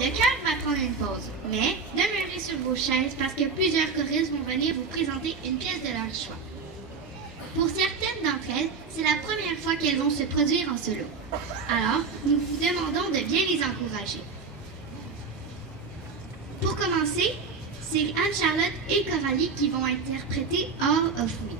Le cœur va prendre une pause, mais demeurez sur vos chaises parce que plusieurs choristes vont venir vous présenter une pièce de leur choix. Pour certaines d'entre elles, c'est la première fois qu'elles vont se produire en solo. Alors, nous vous demandons de bien les encourager. Pour commencer, c'est Anne-Charlotte et Coralie qui vont interpréter All of Me.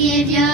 Give your